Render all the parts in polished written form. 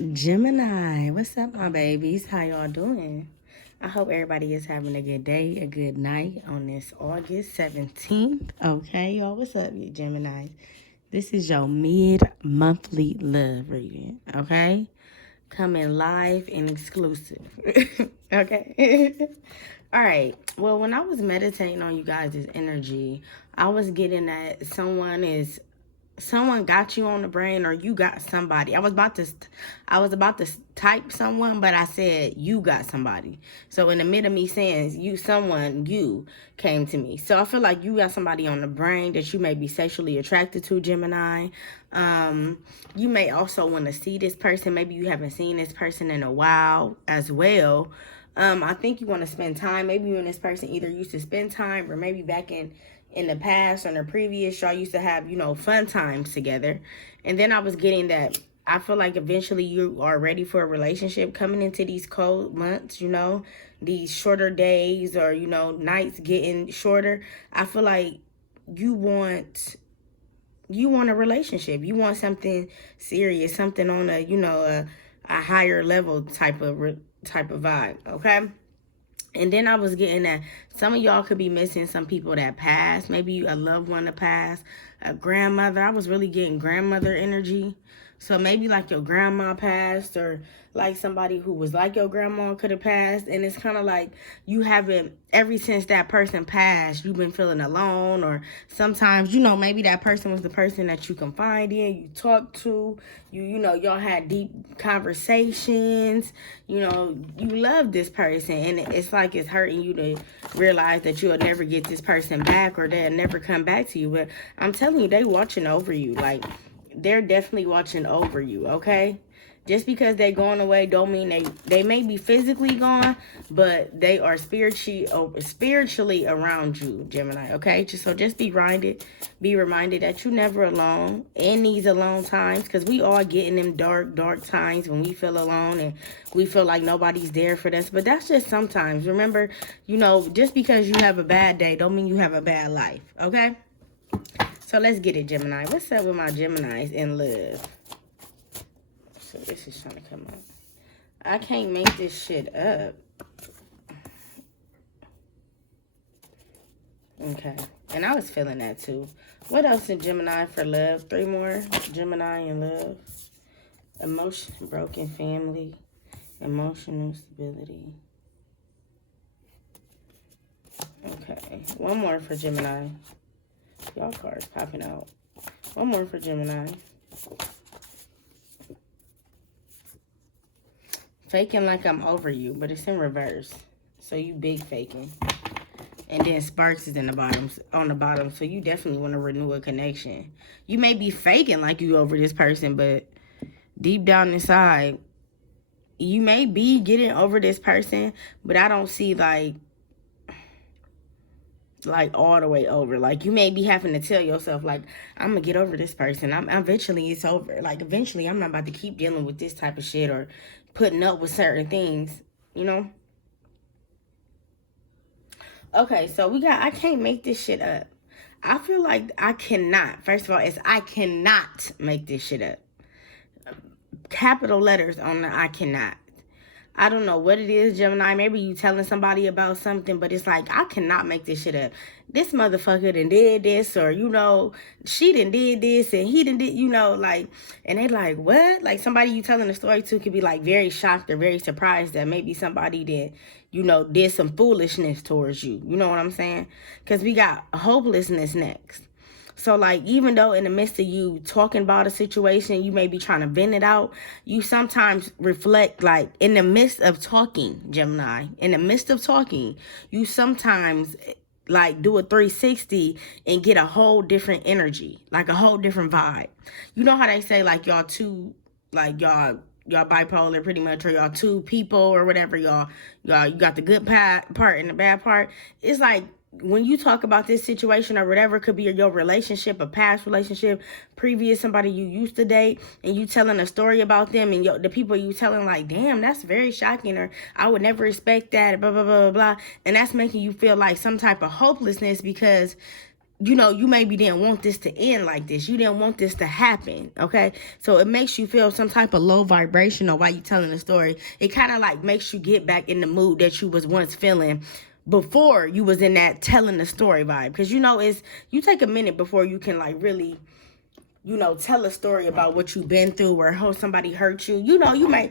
Gemini, what's up, my babies? How y'all doing? I hope everybody is having a good day, a good night on this August 17th. Okay, y'all, what's up, you Geminis? This is your mid-monthly love reading, okay? Coming live and exclusive, okay? All right, well, when I was meditating on you guys' energy, I was getting that someone got you on the brain, or you got somebody. I was about to type someone, but I said you got somebody. So in the middle of me saying you came to me. So I feel like you got somebody on the brain that you may be sexually attracted to, Gemini. You may also want to see this person. Maybe you haven't seen this person in a while as well. I think you want to spend time. Maybe you and this person either used to spend time, or maybe back in the past or in the previous, y'all used to have, fun times together. And then I was getting that I feel like eventually you are ready for a relationship coming into these cold months, these shorter days, or, nights getting shorter. I feel like you want a relationship. You want something serious, something on a higher level type of vibe, okay? And then I was getting that some of y'all could be missing some people that passed. Maybe a loved one that passed, a grandmother. I was really getting grandmother energy. So maybe like your grandma passed, or like somebody who was like your grandma could have passed. And it's kind of like you haven't, ever since that person passed, you've been feeling alone. Or sometimes, maybe that person was the person that you confide in, you talk to, y'all had deep conversations, you love this person. And it's like it's hurting you to realize that you'll never get this person back, or they'll never come back to you. But I'm telling you, they watching over you. Like, they're definitely watching over you, okay? Just because they're going away don't mean they may be physically gone, but they are spiritually around you, Gemini, okay? Just be reminded that you're never alone in these alone times, because we all get in them dark times when we feel alone and we feel like nobody's there for us. But that's just sometimes. Remember, just because you have a bad day don't mean you have a bad life, okay? So let's get it, Gemini. What's up with my Geminis in love? So this is trying to come up. I can't make this shit up. Okay. And I was feeling that too. What else in Gemini for love? 3 more. Gemini in love. Emotion, broken family. Emotional stability. Okay. 1 more for Gemini. Y'all cards popping out. 1 more for Gemini. Faking like I'm over you, but it's in reverse. So you big faking. And then Sparks is on the bottom. So you definitely want to renew a connection. You may be faking like you over this person, but deep down inside, you may be getting over this person, but I don't see like all the way over. Like, you may be having to tell yourself, like, I'm gonna get over this person. Eventually it's over. Like, eventually I'm not about to keep dealing with this type of shit or putting up with certain things, Okay, so I can't make this shit up. I feel like I cannot. First of all, I cannot make this shit up. Capital letters on the I cannot. I don't know what it is, Gemini. Maybe you telling somebody about something, but it's like, I cannot make this shit up. This motherfucker done did this, or, she done did this, and he done did, and they like, what? Like, somebody you telling the story to could be, like, very shocked or very surprised that maybe somebody that, did some foolishness towards you. You know what I'm saying? Because we got hopelessness next. So, like, even though in the midst of you talking about a situation, you may be trying to vent it out, you sometimes reflect, like, in the midst of talking, Gemini, in the midst of talking, you sometimes, like, do a 360 and get a whole different energy, like a whole different vibe. You know how they say, like, y'all bipolar pretty much, or y'all 2 people or whatever, y'all you got the good part and the bad part. It's like, when you talk about this situation or whatever, it could be your relationship, a past relationship, previous, somebody you used to date, and you telling a story about them, and the people you telling, like, damn, that's very shocking, or I would never expect that, blah, blah, blah, blah, blah. And that's making you feel like some type of hopelessness, because you know, you maybe didn't want this to end like this. You didn't want this to happen, okay? So it makes you feel some type of low vibration while you telling the story. It kind of like makes you get back in the mood that you was once feeling before you was in that telling the story vibe. Because, you know, you take a minute before you can like really, you know, tell a story about what you've been through or how somebody hurt you. You know, you may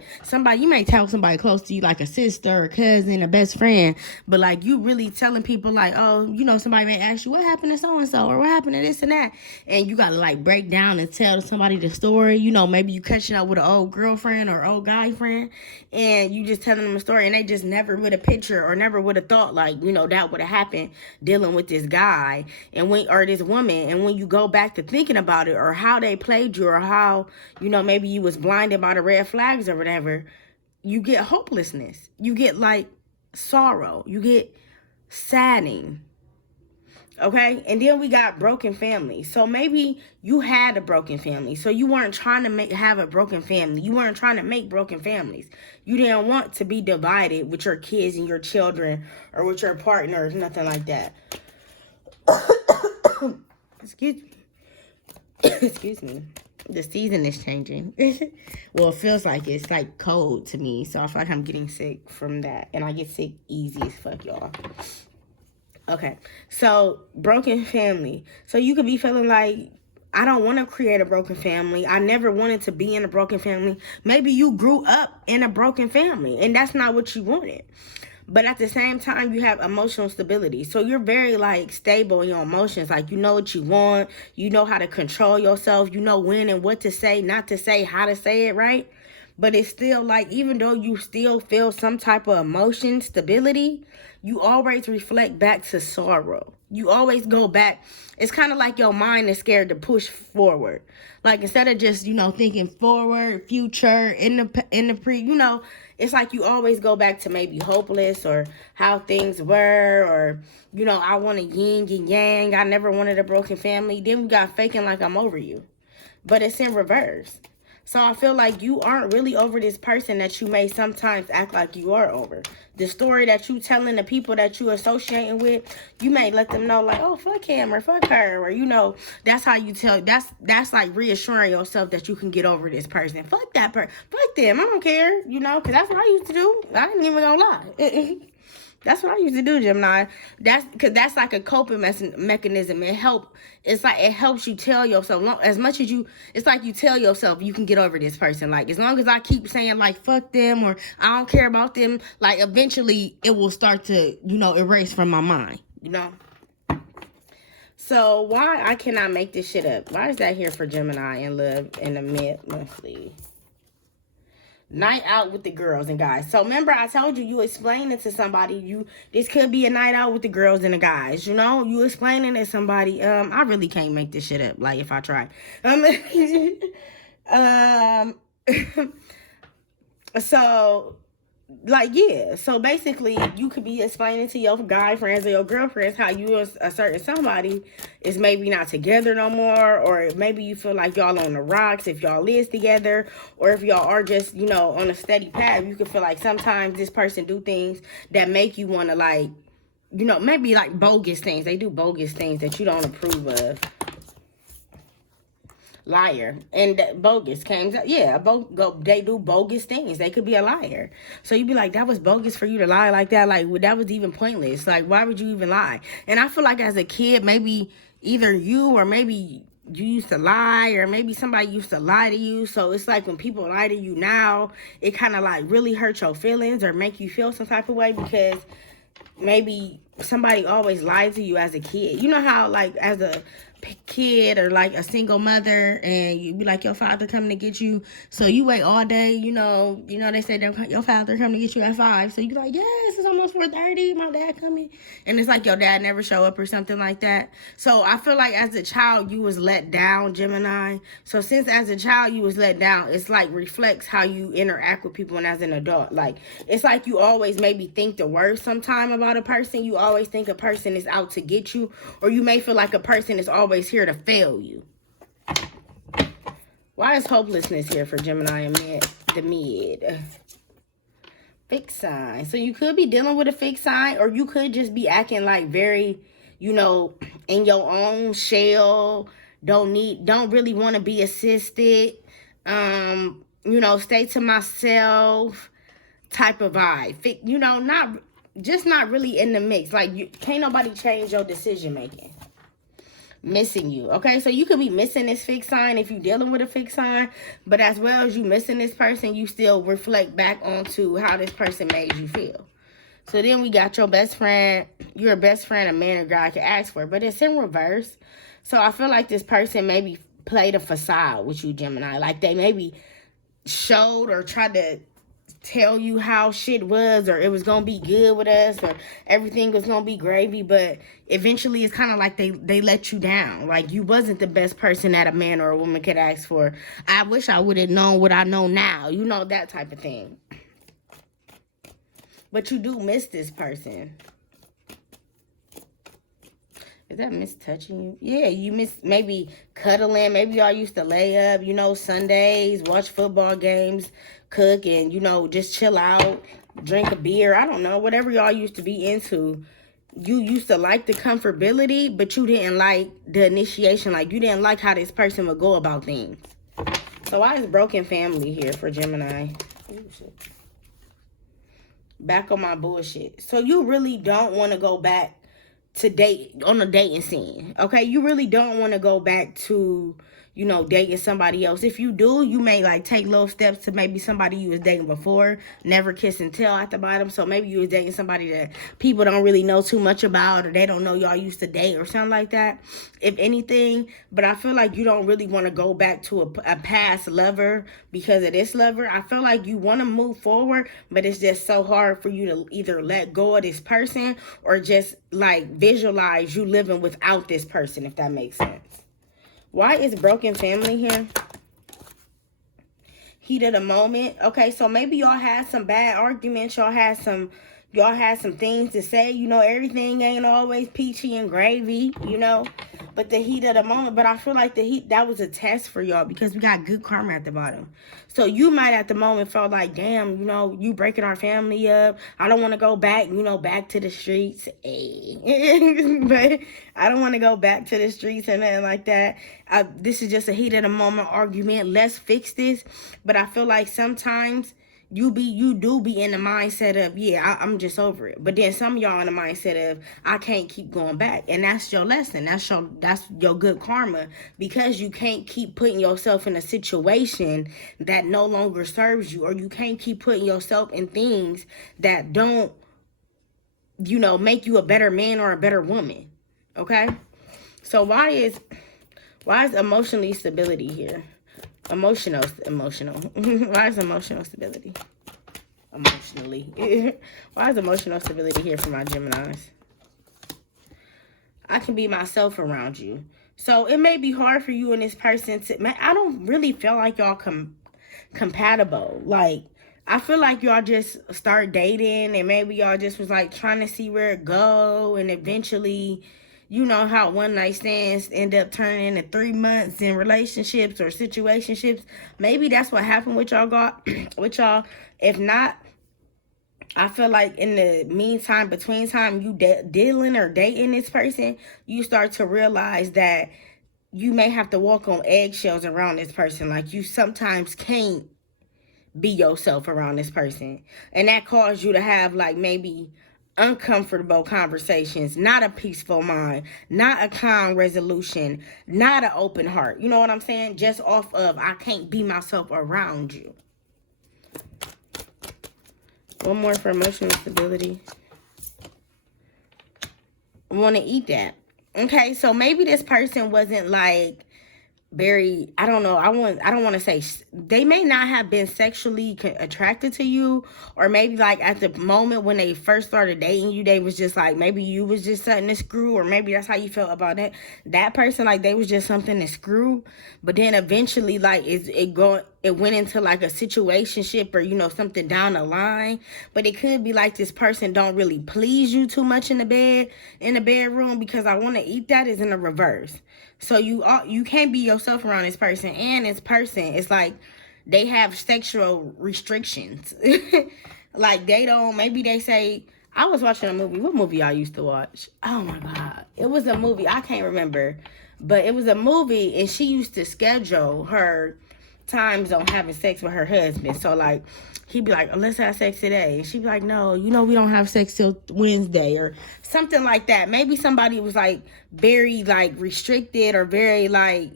tell somebody close to you, like a sister, a cousin, a best friend, but like you really telling people like, oh, you know, somebody may ask you what happened to so-and-so or what happened to this and that. And you got to like break down and tell somebody the story. You know, maybe you catching up with an old girlfriend or old guy friend and you just telling them a story and they just never would have pictured or never would have thought like, you know, that would have happened dealing with this guy or this woman. And when you go back to thinking about it or how they played you or how, you know, maybe you was blinded by the red flags or whatever, you get hopelessness. You get like sorrow. You get saddening. Okay? And then we got broken families. So maybe you had a broken family. So you weren't trying to have a broken family. You weren't trying to make broken families. You didn't want to be divided with your kids and your children or with your partners, nothing like that. Excuse me. Excuse me. The season is changing. Well, it feels like it's like cold to me. So I feel like I'm getting sick from that. And I get sick easy as fuck, y'all. Okay. So, broken family. So you could be feeling like, I don't want to create a broken family. I never wanted to be in a broken family. Maybe you grew up in a broken family. And that's not what you wanted. But at the same time, you have emotional stability. So you're very, like, stable in your emotions. Like, you know what you want. You know how to control yourself. You know when and what to say, not to say, how to say it, right? But it's still, like, even though you still feel some type of emotion stability, you always reflect back to sorrow. You always go back. It's kind of like your mind is scared to push forward. Like, instead of just, you know, thinking forward, future, in the you know, it's like you always go back to maybe hopeless or how things were or, you know, I want a yin and yang. I never wanted a broken family. Then we got faking like I'm over you. But it's in reverse. So I feel like you aren't really over this person that you may sometimes act like you are over. The story that you telling the people that you associating with, you may let them know like, oh, fuck him or fuck her. Or, you know, that's how you tell. That's like reassuring yourself that you can get over this person. Fuck that person. Fuck them. I don't care. You know, because that's what I used to do. I ain't even gonna lie. That's what I used to do, Gemini. That's like a coping mechanism. It's like it helps you tell yourself as much as it's like you tell yourself you can get over this person. Like, as long as I keep saying like fuck them or I don't care about them, like eventually it will start to, you know, erase from my mind, you know. So why I cannot make this shit up? Why is that here for Gemini and Love in the mid-monthly? Night out with the girls and guys. So remember, I told you explain it to somebody. This could be a night out with the girls and the guys. You know, you explaining it to somebody. I really can't make this shit up. Like, if I try. So, like, yeah. So basically, you could be explaining to your guy friends or your girlfriends how you a certain somebody is maybe not together no more, or maybe you feel like y'all on the rocks if y'all is together, or if y'all are just, you know, on a steady path. You can feel like sometimes this person do things that make you want to, like, you know, maybe like bogus things. They do bogus things that you don't approve of. Liar. And bogus came to, yeah, they do bogus things. They could be a liar. So you'd be like, that was bogus for you to lie like that. Like, that was even pointless. Like, why would you even lie? And I feel like as a kid, maybe either you or maybe you used to lie, or maybe somebody used to lie to you. So it's like when people lie to you now, it kind of like really hurt your feelings or make you feel some type of way because maybe somebody always lied to you as a kid. You know how, like, as a kid or like a single mother, and you be like, your father coming to get you, so you wait all day, you know they say that your father coming to get you at 5, so you be like, yes, it's almost 4:30, my dad coming, and it's like your dad never show up or something like that. So I feel like as a child you was let down, Gemini. So since as a child you was let down, it's like reflects how you interact with people and as an adult. Like, it's like you always maybe think the worst sometime about a person. You always think a person is out to get you, or you may feel like a person is always here to fail you. Why is hopelessness here for Gemini and the mid? Fixed sign. So you could be dealing with a fixed sign, or you could just be acting like very, you know, in your own shell, don't really want to be assisted, you know, stay to myself type of vibe. You know, not really in the mix. Like, you can't nobody change your decision making. Missing you. Okay, so you could be missing this fixed sign if you're dealing with a fixed sign, but as well as you missing this person, you still reflect back onto how this person made you feel. So then we got your best friend. You're a best friend a man or guy can ask for, but it's in reverse. So I feel like this person maybe played a facade with you, Gemini. Like, they maybe showed or tried to tell you how shit was, or it was gonna be good with us, or everything was gonna be gravy, but eventually it's kind of like they let you down. Like, you wasn't the best person that a man or a woman could ask for. I wish I would have known what I know now, you know, that type of thing. But you do miss this person. Is that miss touching you? Yeah, you miss maybe cuddling. Maybe y'all used to lay up, you know, Sundays, watch football games, cook, and, you know, just chill out, drink a beer. I don't know, whatever y'all used to be into. You used to like the comfortability, but you didn't like the initiation. Like, you didn't like how this person would go about things. So why is broken family here for Gemini? Ooh, shit. Back on my bullshit. So you really don't want to go back to date on a dating scene. Okay, you really don't want to go back to, you know, dating somebody else. If you do, you may like take little steps to maybe somebody you was dating before. Never kiss and tell at the bottom. So maybe you was dating somebody that people don't really know too much about, or they don't know y'all used to date or something like that, if anything. But I feel like you don't really want to go back to a past lover because of this lover. I feel like you want to move forward, but it's just so hard for you to either let go of this person or just like visualize you living without this person, if that makes sense. Why is broken family here? Heat of the moment. Okay, so maybe y'all had some bad arguments. Y'all had some things to say. You know, everything ain't always peachy and gravy, you know. But the heat of the moment. But I feel like that was a test for y'all because we got good karma at the bottom. So you might at the moment felt like, damn, you know, you breaking our family up. I don't want to go back, you know, back to the streets. But I don't want to go back to the streets and nothing like that. This is just a heat of the moment argument. Let's fix this. But I feel like sometimes you do be in the mindset of, yeah, I'm just over it. But then some of y'all in the mindset of, I can't keep going back. And that's your lesson. That's your good karma, because you can't keep putting yourself in a situation that no longer serves you, or you can't keep putting yourself in things that don't, you know, make you a better man or a better woman. Okay? So why is emotionally stability here? Emotional. Why is emotional stability? Emotionally. Why is emotional stability here for my Geminis? I can be myself around you. So it may be hard for you and this person to, I don't really feel like y'all compatible. Like, I feel like y'all just start dating and maybe y'all just was like trying to see where it go, and eventually, you know how one night stands end up turning into 3 months in relationships or situationships. Maybe that's what happened with y'all. If not, I feel like in the meantime, between time you dealing or dating this person, you start to realize that you may have to walk on eggshells around this person. Like, you sometimes can't be yourself around this person. And that caused you to have like maybe uncomfortable conversations, not a peaceful mind, not a calm resolution, not an open heart. You know what I'm saying? Just off of, I can't be myself around you. One more for emotional stability. I want to eat that. Okay, so maybe this person wasn't like very, I don't know, I don't want to say, they may not have been sexually attracted to you, or maybe like at the moment when they first started dating you, they was just like, maybe you was just something to screw, or maybe that's how you felt about that person, like they was just something to screw. But then eventually, like, it went into like a situationship, or, you know, something down the line. But it could be like this person don't really please you too much in the bedroom, because I want to eat that is in the reverse. So you can't be yourself around this person, and this person, it's like they have sexual restrictions. Like, they don't, maybe they say, I was watching a movie. What movie I used to watch? Oh my God. It was a movie. I can't remember. But it was a movie, and she used to schedule her times on having sex with her husband. So, like, he'd be like, oh, let's have sex today. And she'd be like, no, you know, we don't have sex till Wednesday or something like that. Maybe somebody was, like, very, like, restricted or very, like,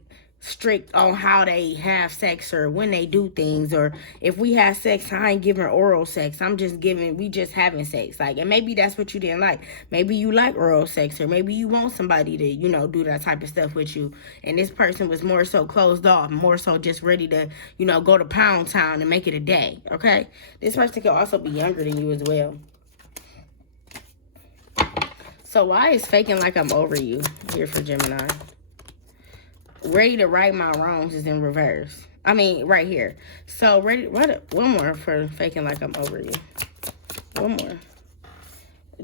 strict on how they have sex or when they do things, or if we have sex, I ain't giving oral sex, we just having sex. Like, and maybe that's what you didn't like. Maybe you like oral sex, or maybe you want somebody to, you know, do that type of stuff with you, and this person was more so closed off, more so just ready to, you know, go to Pound Town and make it a day. Okay, this person could also be younger than you as well. So why is faking like I'm over you here for Gemini? Ready to right my wrongs is in reverse. I mean, right here. So, ready, one more for faking like I'm over you. One more.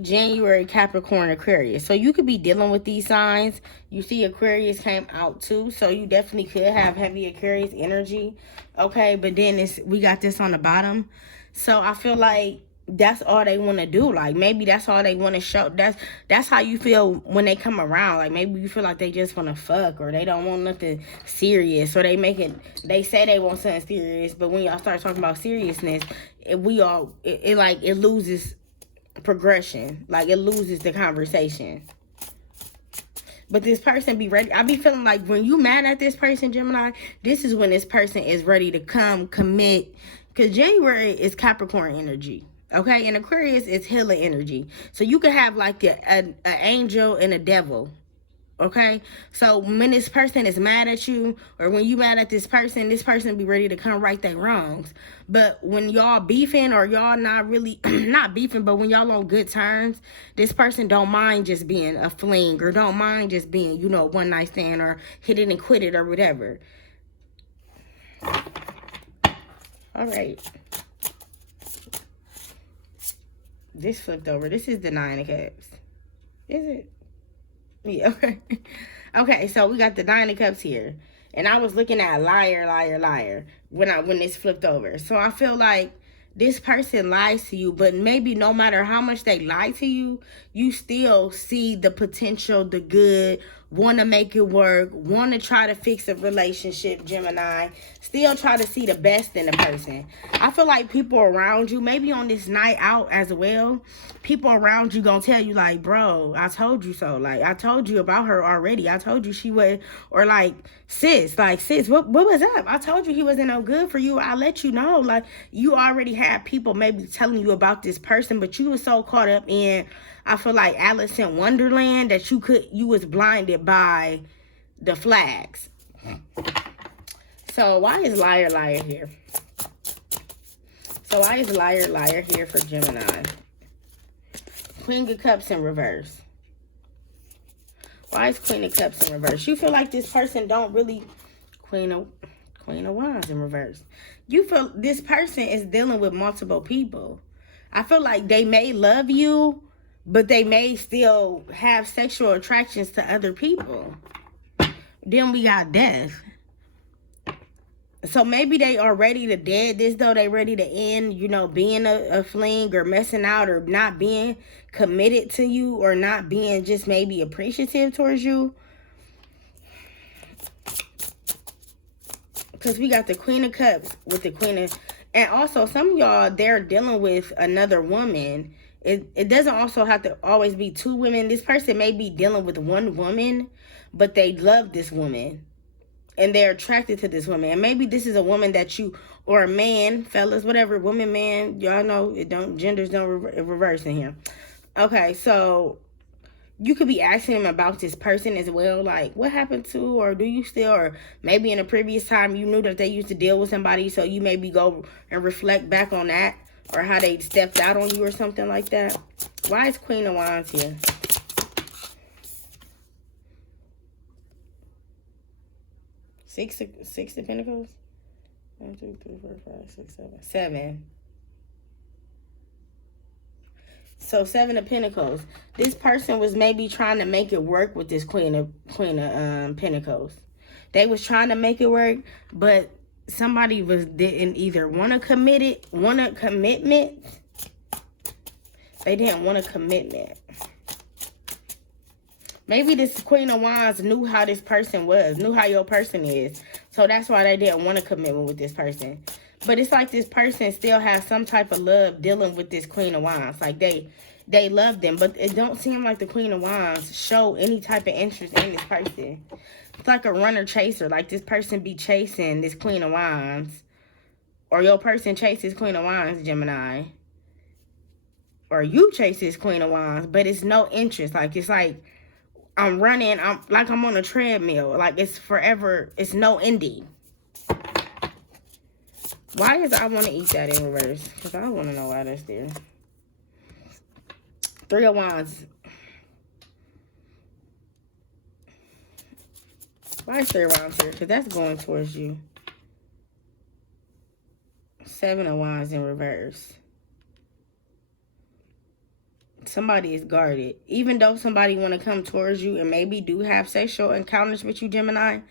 January, Capricorn, Aquarius. So, you could be dealing with these signs. You see Aquarius came out too. So, you definitely could have heavy Aquarius energy. Okay, but then we got this on the bottom. So, I feel like that's all they want to do. Like, maybe that's all they want to show. That's how you feel when they come around. Like, maybe you feel like they just want to fuck, or they don't want nothing serious, or they say they want something serious, but when y'all start talking about seriousness, it loses progression. Like, it loses the conversation. But this person be ready. I be feeling like when you mad at this person, Gemini, this is when this person is ready to come commit. Because January is Capricorn energy. Okay, and Aquarius is healer energy. So you could have like an angel and a devil. Okay, so when this person is mad at you, or when you mad at this person be ready to come right their wrongs. But when y'all beefing, or y'all not really, not beefing, but when y'all on good terms, this person don't mind just being a fling, or don't mind just being, you know, one night stand, or hit it and quit it, or whatever. All right. This flipped over. This is the 9 of Cups. Is it? Yeah, okay. Okay, so we got the 9 of Cups here. And I was looking at liar, liar, liar when this flipped over. So I feel like this person lies to you, but maybe no matter how much they lie to you, you still see the potential, the good, want to make it work, want to try to fix a relationship, Gemini. Still try to see the best in the person. I feel like people around you, maybe on this night out as well, people around you gonna tell you like, bro, I told you so. Like, I told you about her already. I told you she was, or like, sis, what was up? I told you he wasn't no good for you. I let you know. Like, you already had people maybe telling you about this person, but you were so caught up in, I feel like, Alice in Wonderland, that you was blinded by the flags. So why is liar, liar here? So why is liar, liar here for Gemini? Queen of Cups in reverse. Why is Queen of Cups in reverse? You feel like this person don't really... Queen of Wands in reverse. You feel this person is dealing with multiple people. I feel like they may love you, but they may still have sexual attractions to other people. Then we got death. So maybe they are ready to dead this, though. They ready to end, you know, being a fling, or messing out, or not being committed to you, or not being just maybe appreciative towards you. Because we got the Queen of Cups with the Queen of... And also, some of y'all, they're dealing with another woman. It doesn't also have to always be two women. This person may be dealing with one woman, but they love this woman. And they're attracted to this woman. And maybe this is a woman that you, or a man, fellas, whatever, woman, man, y'all know, genders don't reverse in here. Okay, so you could be asking him about this person as well. Like, what happened to, or do you still, or maybe in a previous time you knew that they used to deal with somebody, so you maybe go and reflect back on that, or how they stepped out on you or something like that. Why is Queen of Wands here? Six of Pentacles? 1, 2, 3, 4, 5, 6, 7. 7. So 7 of Pentacles. This person was maybe trying to make it work with this Queen of Pentacles. They was trying to make it work, but somebody didn't either want a commitment. They didn't want a commitment. Maybe this Queen of Wands knew how this person was, knew how your person is. So that's why they didn't want a commitment with this person. But it's like this person still has some type of love dealing with this Queen of Wands. Like they love them, but it don't seem like the Queen of Wands show any type of interest in this person. It's like a runner chaser. Like this person be chasing this Queen of Wands. Or your person chases Queen of Wands, Gemini. Or you chase this Queen of Wands, but it's no interest. Like it's like I'm running, I'm on a treadmill. Like it's forever, it's no ending. Why is I want to eat that in reverse? Because I want to know why that's there. Three of Wands. Why is Three of Wands here? Because that's going towards you. Seven of Wands in reverse. Somebody is guarded. Even though somebody want to come towards you and maybe do have sexual encounters with you, Gemini,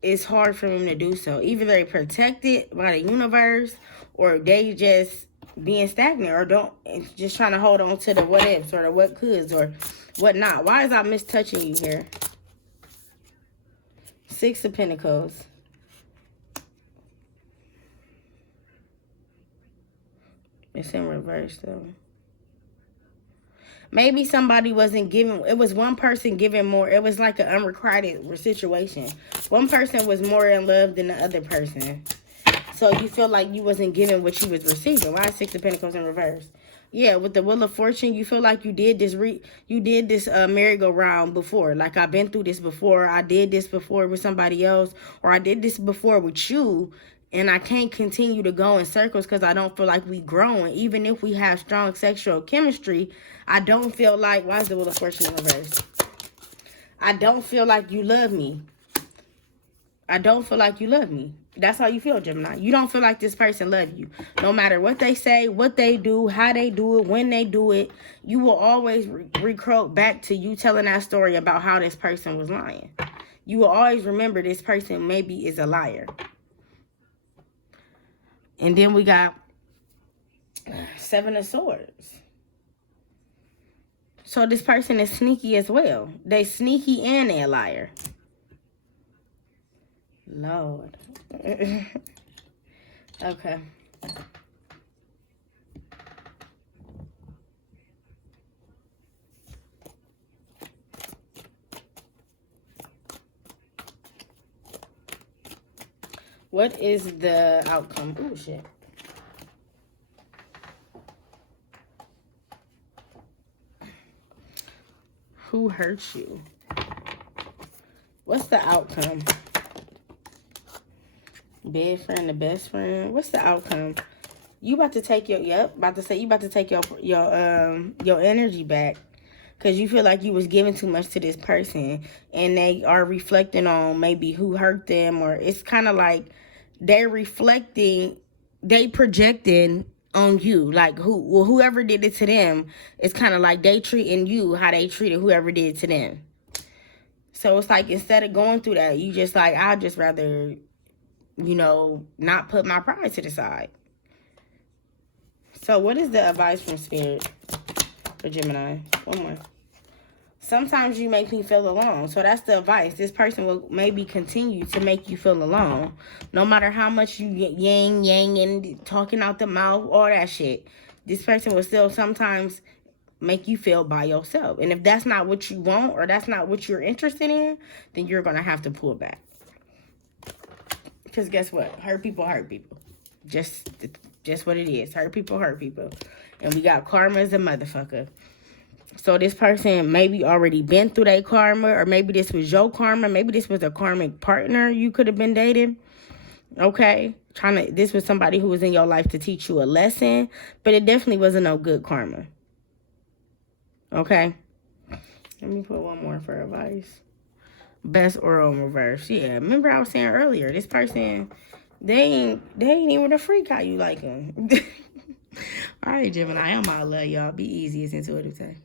it's hard for them to do so. Either they're protected by the universe, or they just being stagnant, or just trying to hold on to the what ifs or the what coulds or what not. Why is I mistouching you here? Six of Pentacles. It's in reverse though. Maybe somebody wasn't giving, it was one person giving more. It was like an unrequited situation. One person was more in love than the other person. So you feel like you wasn't giving what you was receiving. Why is Six of Pentacles in reverse? Yeah, with the Wheel of Fortune, you feel like you did this merry-go-round before. Like, I've been through this before. I did this before with somebody else. Or I did this before with you. And I can't continue to go in circles because I don't feel like we growing. Even if we have strong sexual chemistry, I don't feel like... Why is the Wheel of Fortune in reverse? I don't feel like you love me. I don't feel like you love me. That's how you feel, Gemini. You don't feel like this person loves you. No matter what they say, what they do, how they do it, when they do it, you will always recroak back to you telling that story about how this person was lying. You will always remember this person maybe is a liar. And then we got Seven of Swords. So this person is sneaky as well. They sneaky and they're a liar. Lord. Okay. What is the outcome? Oh, shit. Who hurt you? What's the outcome? Best friend to best friend. What's the outcome? You about to take your, about to say you about to take your energy back. Because you feel like you was giving too much to this person. And they are reflecting on maybe who hurt them. Or it's kind of like they're reflecting, they projecting on you. Like whoever did it to them, it's kind of like they treating you how they treated whoever did it to them. So it's like instead of going through that, you just like, I'd just rather, you know, not put my pride to the side. So what is the advice from Spirit for Gemini? One more. Sometimes you make me feel alone. So that's the advice. This person will maybe continue to make you feel alone. No matter how much you get yang and talking out the mouth, all that shit. This person will still sometimes make you feel by yourself. And if that's not what you want or that's not what you're interested in, then you're going to have to pull back. Because guess what? Hurt people hurt people. Just what it is. Hurt people hurt people. And we got karma as a motherfucker. So this person maybe already been through that karma, or maybe this was your karma. Maybe this was a karmic partner you could have been dating. Okay? This was somebody who was in your life to teach you a lesson, but it definitely wasn't no good karma. Okay? Let me put one more for advice. Best oral in reverse. Yeah, remember I was saying earlier, this person, they ain't even a freak how you like them. All right, Gemini, I'm out. Love y'all. Be easy. It's intuitive time.